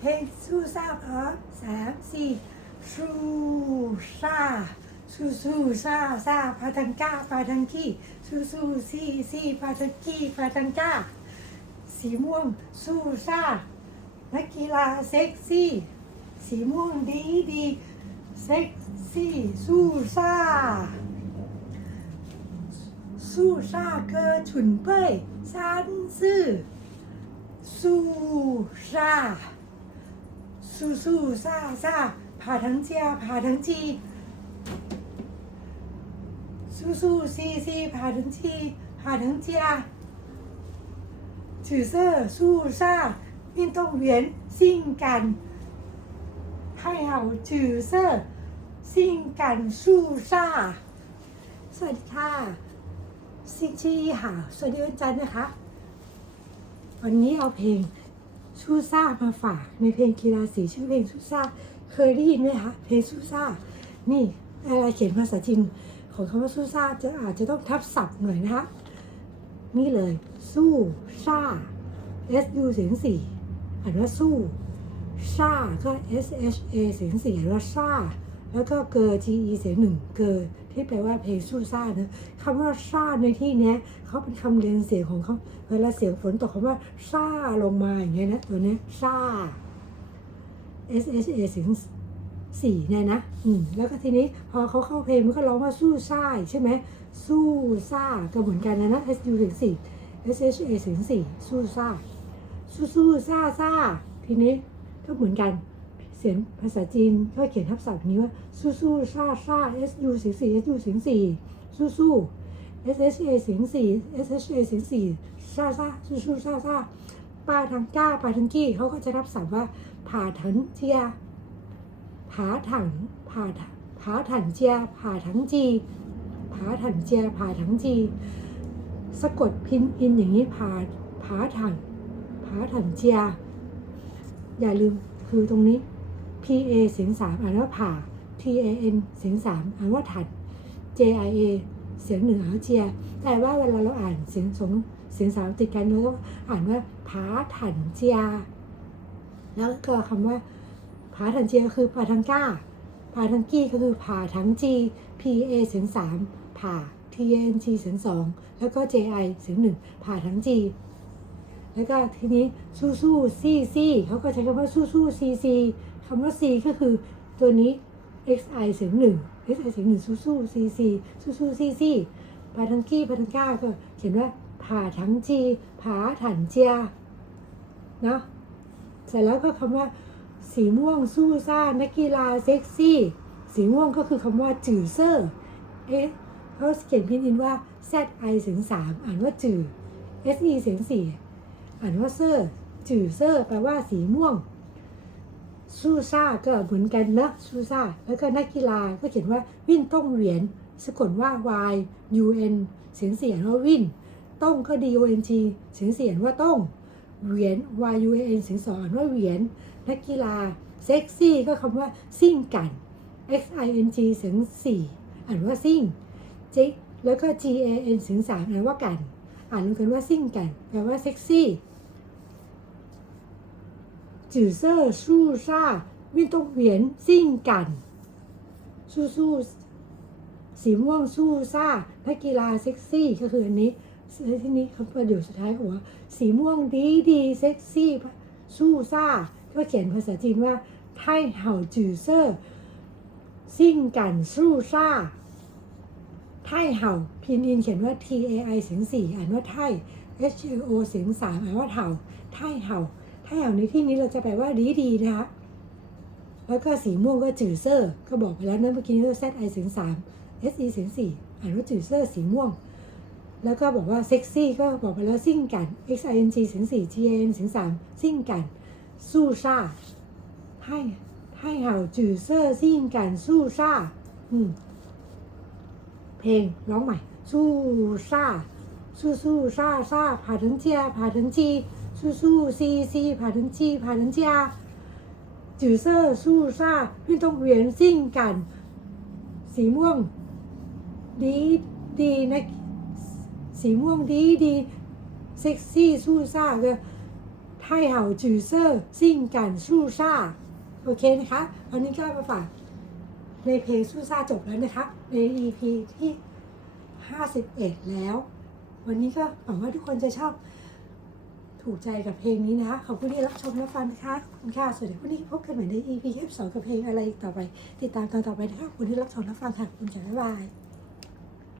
เพลงสู้ซาพร้อมสามสี่สู้ซาสู้สู้ซาซาพาทังก้าพาทังกี้สู้สู้ซี่ซี่พาทังกี้พาทังก้า สีม่วงสู้ซานักกีฬาเซ็กซี่ สีม่วงดีดีเซ็กซี่สู้ซาสู้ซาเกอฉุนเป้ยซันซื่อสู้ซา สู้สู้ซาซาผ่าทั้งเจียผ่าทั้งจี สู้สู้ซีซีผ่าทั้งจีผ่าทั้งเจียสื่อเซอร์สู้ซาวิ่งต้องเวียนซิ่งกันให้เอาจือเซอร์ซิ่งกันสู้ซาสวัสดีค่ะซิกชี่ค่สวัสดีอาจารย์นะคะ วันนี้เอาเพลง ชูซ่ามาฝากในเพลงกีฬาสีชื่อเพลงชูซ่าเคยได้ยินไหมคะเพลงชูซ่า นี่อะไรเขียนภาษาจีนของคำว่าชูซ่าจะอาจจะต้องทับศัพท์หน่อยนะคะนี่เลย สู้ซ่า S U เสียงสี่อ่านว่าสู้ซ่าก็ S H A เสียงสี่อ่านว่าซ่า แล้วก็เกอ G E เสียงหนึ่งเกอที่แปลว่าเพลงสู้ซ่านะคำว่าซ่าในที่นี้เขาเป็นคำเรียนเสียงของเขาเวลาเสียงฝนตกคำว่าซ่าลงมาอย่างเงี้ยนะตัวนี้ซ่า S H A เสียงสี่เนี่ยนะอืมแล้วก็ทีนี้พอเขาเข้าเพลงมันก็ร้องว่าสู้ซ่าใช่ไหมสู้ซ่าก็เหมือนกันนะนะ S U เสียงสี่ S H A เสียงสี่สู้ซ่าสู้สู้ซ่าซ่าทีนี้ก็เหมือนกัน เสียงภาษาจีนก็เขียนทับศัพท์นี้ว่าสู้สู้ซ่าซ่า S U เสียงสี่ S U เสียงสี่สู้สู้ S H A เสียงสี่ S H A เสียงสี่ซ่าซ่าสู้สู้ซ่าซ่าปาทังก้าปาทังกี้เขาก็จะทับศัพท์ว่าผ่าถังเจียผาถังผ่าถังผาถังเจียผาถังจีผาถังเจียผาถังจี สะกดพินอินอย่างนี้ผาผาถังผาถังเจีย อย่าลืมคือตรงนี้ P A เสียงสามอ่านว่าผ่า T A N เสียงสามอ่านว่าถัน J I A เสียงหนึ่งอ่านว่าเจีย แต่ว่าเวลาเราอ่านเสียงสองเสียงสามติดกันเราต้องอ่านว่าผาถันเจีย แล้วก็คำว่าผาถันเจียก็คือผาทังก้าผาทังกี้ก็คือผาทังจี P A เสียงสามผ่า T A N G เสียงสองแล้วก็ J I เสียงหนึ่งผ่าทั้งจีแล้วก็ทีนี้สู้สู้ซีซีเขาก็ใช้คำว่าสู้สู้ซีซี คำว่าซีก็คือตัวนี้ x i เสียงหนึ่ง x i เสียงหนึ่งสู้สู้ซีซีสู้สู้ซีซีพาทังกี้พาทังก้าก็เขียนว่าผ่าทั้งจีผาถันเจียเนาะเสร็จแล้วก็คำว่า สีม่วงสู้ซ่านักกีฬาเซ็กซี่ สีม่วงก็คือคำว่าจื่อเซอร์เอ๊ะเขาเขียนพิมพ์อินว่า z i เสียงสามอ่านว่าจื่อ s e เสียงสี่อ่านว่าเซอร์จื่อเซอร์แปลว่าสีม่วง สู้ซ่าก็เหมือนกันนะสู้ซ่าแล้วก็นักกีฬาก็เขียนว่าวินต้องเหวียนสะกดว่า y u n เสียงเสียงว่าวินต้องก็ d o n g เสียงเสียงว่าต้องเหวียน y u n เสียงสองอ่านว่าเหวียนนักกีฬาเซ็กซี่ก็คำว่าซิ่งกัน x i n g เสียงสี่อ่านว่าซิ่ง J แล้วก็ g a n เสียงสามอ่านว่ากัน อ่านรวมกันว่าซิ่งกันแปลว่าเซ็กซี่ จือเซอร์สู้ซ่าวิ่งต้องเหวียนซิ่งกัน สู้สู้สีม่วงสู้ซ่านักกีฬาเซ็กซี่ ก็คืออันนี้ที่นี้เขาประโยคสุดท้ายหัว สีม่วงดีดีเซ็กซี่ซู่ซ่าก็เขียนภาษาจีนว่าไทเห่าจือเซอร์ซิ่งกันสู้ซ่าไทเห่าพินอินเขียนว่า T A I เสียงสี่อ่านว่าไท H U O เสียงสามอ่านว่าเห่าไทเห่า ห่าในที่นี้เราจะแปลว่าดีดีนะคะแล้วก็สีม่วงก็จือเซอร์ก็บอกไปแล้วนะเมื่อกี้นี้เรา Z I เสียงสาม S E เสียงสี่อ่านว่าจือเซอร์สีม่วง แล้วก็บอกว่าเซ็กซี่ก็บอกไปแล้วซิ่งกัน X I N G เสียงสี่ G A N เสียงสามซิ่งกันสู้ซ่าให้ให้เห่าจือเซอร์ซิ่งกันสู้ซ่าอืมเพลงร้องใหม่สู้ซ่าสู้สู้ซ่าซ่าผาถึงเจียผ่าถึงจี สู้สู้ซีซีผ่านถึงจีผ่านถึงจีอาจืเซอร์สู้ซ่าพี่ต้องเหวียนซิ่งกัน สีม่วง ดีดีนะสีม่วงดีดีเซ็กซี่สู้ซ่าก็ไทยเห่าจืเซอร์ซิ่งกันสู้ซ่าโอเคนะคะวันนี้ก็มาฝากในเพลงสู้ซ่าจบแล้วนะคะ ใน EP ที่ 51 แล้ว วันนี้ก็หวังว่าทุกคนจะชอบ ถูกใจกับเพลงนี้นะคะ ขอบคุณที่รับชมและฟังนะคะขอบคุณค่ะสวัสดีวันนี้พบกันใหม่ใน EP ที่2กับเพลงอะไรอีกต่อไป ติดตามตอนต่อไปนะคะขอบคุณที่รับชมและฟังค่ะขอบคุณค่ะบ๊ายบาย